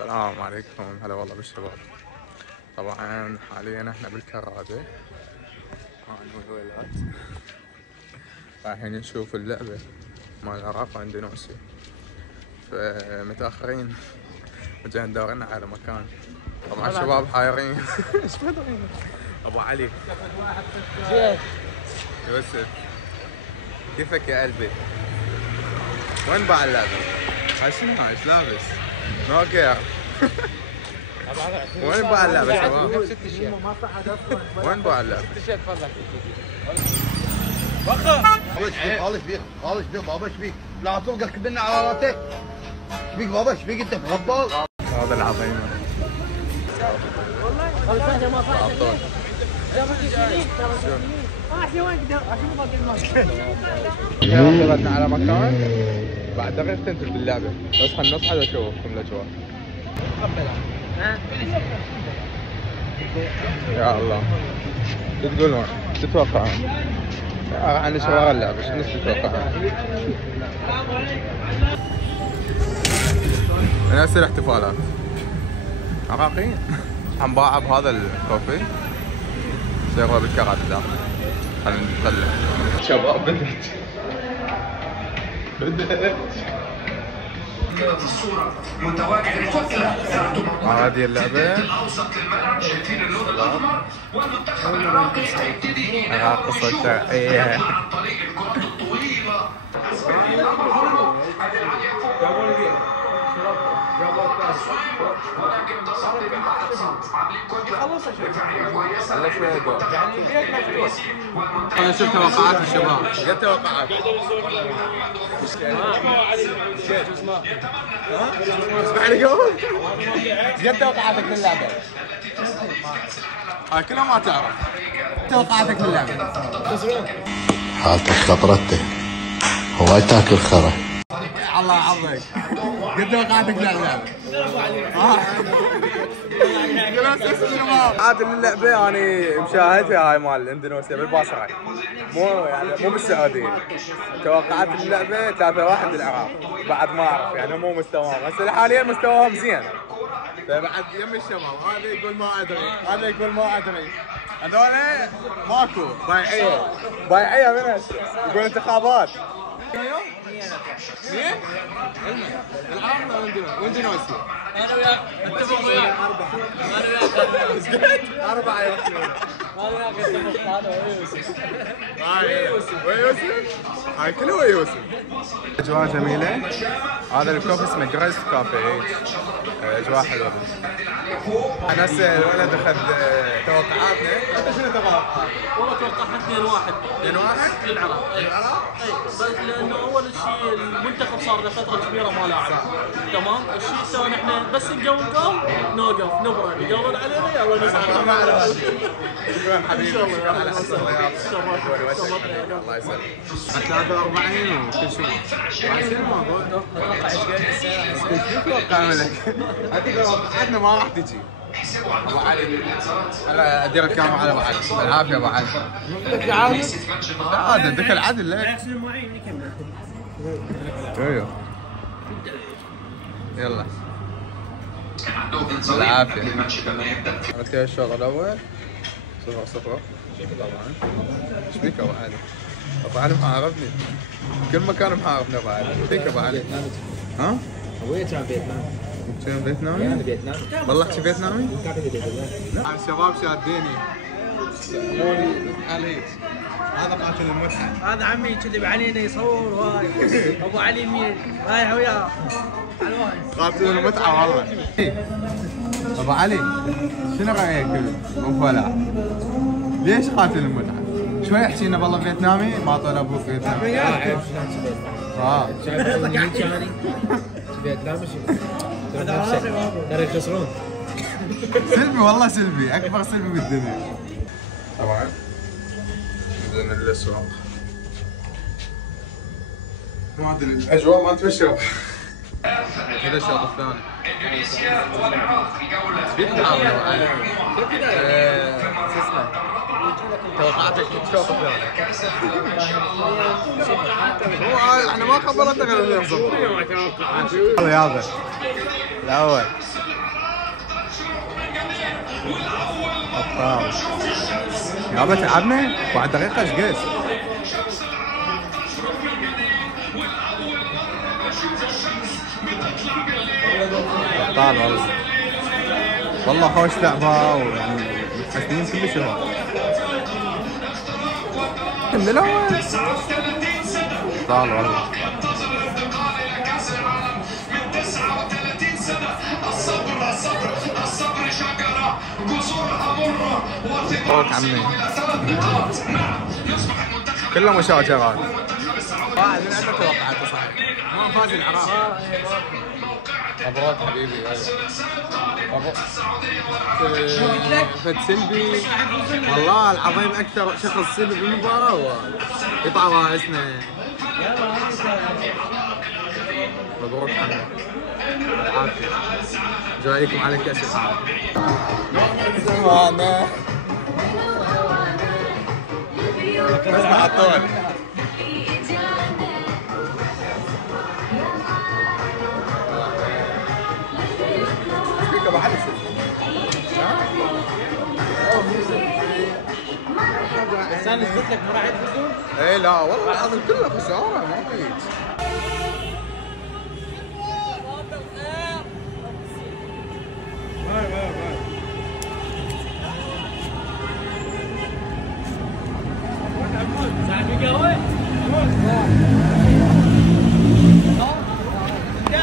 السلام عليكم، هلا والله بالشباب. طبعا حاليا احنا بالكرادة مع الويلات رايحين نشوف اللعبة مال العراق واندونيسيا، فمتأخرين وجاي ندورنا على مكان. طبعا الشباب حايرين. ايش بدرين؟ ابو علي يوسف، كيفك يا قلبي؟ وين باع اللعبة؟ هاي شنو هاي؟ ايش لابس؟ نوكيا. وين باع اللعبة يا شباب؟ وين باع اللعبة؟ خالص بيك بابا، ايش بيك؟ لا توقف كبرنا على راسك. ايش بيك بابا؟ ايش بيك انت مغبل؟ هذا العظيم والله ما صار. اخذتنا على مكان بعد دقيقة تنزل باللعبة، بس خلنا نصعد واشوفكم الاجواء. يا الله، شو تقولون؟ شو تتوقعون؟ عن شوارع اللعبة شنو تتوقعون؟ نفس الاحتفالات عراقيين عم باع بهذا الكوفي سيغوى بالكرات الداخل. خلينا نطلع شباب. بدت الصورة متواجد هذه اللعبة شايفين اللون الأحمر، والمنتخب العراقي هيبتدي قصة شرعية عن طريق الكرة الطويلة. ولكن تصدي بهذا الصوت عاملين كتلة دفاعية كويسة. أنا شفت توقعات الشباب. قد توقعات؟ اسمعني قبل. قد توقعاتك للعبة؟ هاي كلها ما تعرف. توقعاتك للعبة؟ حالتك خطرته هواي تاكل خرا. الله يعظك. قد توقعاتك للعبة؟ توقعاتي للعبة أنا مشاهدها هاي مال اندونيسيا بالباصرة، مو بالسعودية. توقعات اللعبة 3-1 للعراق، بعد ما أعرف يعني مو مستواهم، هسه حاليا مستواهم زين. فبعد يم الشباب هذا يقول ما أدري، هذا يقول ما أدري، هذول ماكو بايعية من يقول انتخابات. مين؟ العراق واندونيسيا. انا وياك اتفق وياك. انا وياك 4 يا اخي. انا وياك اتفق. هذا ويوسف. هاي كله ويوسف. اجواء جميلة. هذا الكوفي اسمه جريست كافي. اجواء حلوة. انا هسه الولد اخذ توقعاتنا. انت شنو توقعات؟ والله توقعها 2-1 للعراق. العراق؟ اي بس لانه اول شيء المنتخب صار له فتره كبيره ما لاعب. تمام. الشيء الثاني احنا بس نقول جول نوقف نبرد يقولون علينا يلا نسعى. شكرا حبيبي، شكرا على حسن الضيافه. الله يسلمك. 43 وكل شيء. شنو الموضوع؟ اتوقع ايش قاعد يصير؟ شو تتوقع منك؟ توقعاتنا ما راح تجي. ابو علي هلا ادير الكاميرا على ابو علي. بالعافيه ابو علي. هذا اديك العدل لك. ايوه يلا بالعافيه. عملت ايش الشوط الاول؟ 0-0 طبعا. ايش بيك ابو علي؟ ابو علي محاربني كل مكان، محاربني ابو علي. ايش بيك ابو علي؟ ها؟ وين كان فيتنام؟ كان فيتنامي؟ يعني فيتنام؟ والله احكي فيتنامي؟ كان في فيتنام. لا الشباب شاديني. موني عليك. هذا قاتل المتعة. هذا عمي كذب علينا يصور واي. ابو علي مين؟ رايح وياه. قاتل المتعة والله. ابو علي شنو رايك بفلاح؟ ليش قاتل المتعة؟ شوي حكينا والله فيتنامي ما طول ابوك فيتنامي. فيتنام ترى يخسرون. سلبي والله سلبي، اكبر سلبي بالدنيا. طبعا نزلنا للاسواق. ما ادري الاجواء ما تبشر. هذا الشوط الثاني. اندونيسيا والعراق في جولة شو اسمه؟ توقعاتك شوف هو احنا ما خبرتنا غير اليوم يابا الاول ابطال يابا تعبنا بعد دقيقة ايش قيس ابطال والله والله خوش لعبة ويعني متحسنين كلش هو من الاول ابطال والله مبروك عمي كله مشاجرات واحد من عنده توقعات صحيح ما فاز العراق مبروك حبيبي مبروك فد سلبي والله العظيم اكثر شخص سلبي بالمباراه هو يطلع رئيسنا مبروك عمي العافيه جايكم على كاس العالم زمانه بس مع الطول فيك ابو علي بس انا نزلت لك ما راح يفوزون؟ ايه لا والله العظيم كله خساره ما فيك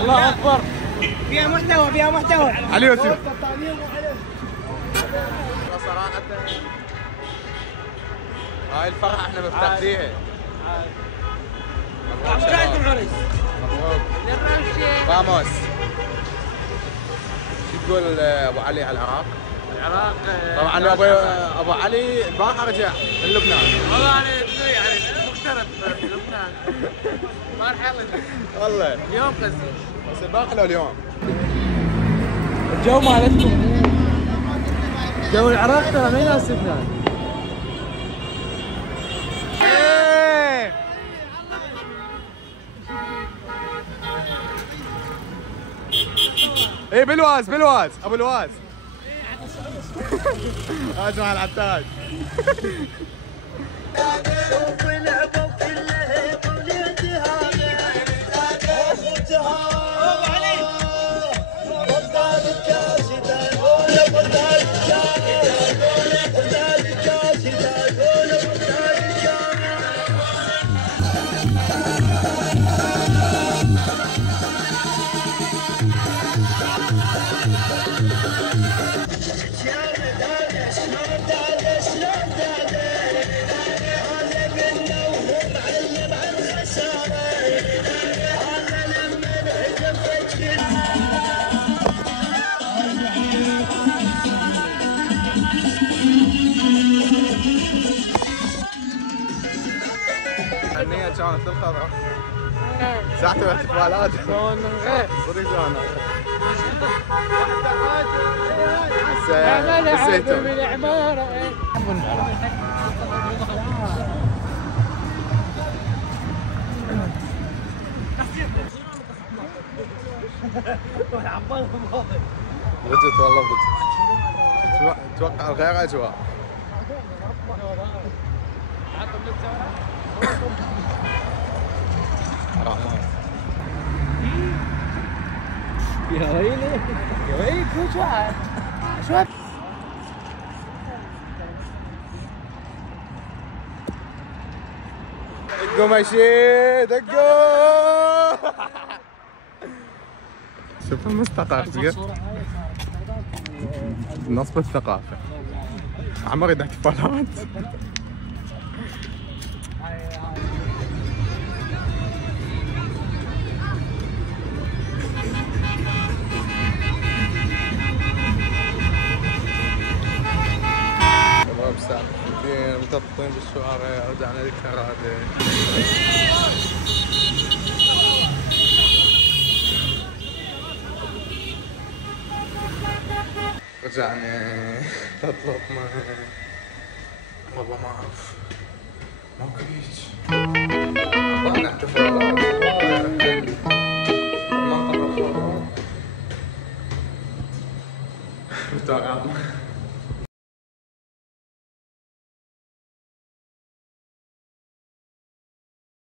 الله اكبر فيها محتوى فيها محتوى على اليوتيوب صراحة هاي الفرحة احنا مفتقديها مبروك فاموس شو تقول ابو علي على العراق؟ العراق طبعا ابو علي البارحة رجع من لبنان والله يعني مغترب في لبنان ما نحل والله اليوم قصدي بس البارحة لو اليوم الجو مالتكم جو العراق ترى ما يناسبنا ايه بالواز ابو الواز اسمع العتاد النية كانت الخضراء ساعة الاحتفالات صدق انا الزيتون بجت والله بجت اتوقع الغير اجواء يا ويلي يا ويلي كل شوي شوي دقوا مشي دقوا شوف الثقافة نصب الثقافة عمر يد احتفالات مستعملين متطين بالشوارع رجعنا ذكريات رجعنا تطلب ما والله ما اعرف ماكو هيج. اعطانا احتفالات المنطقة.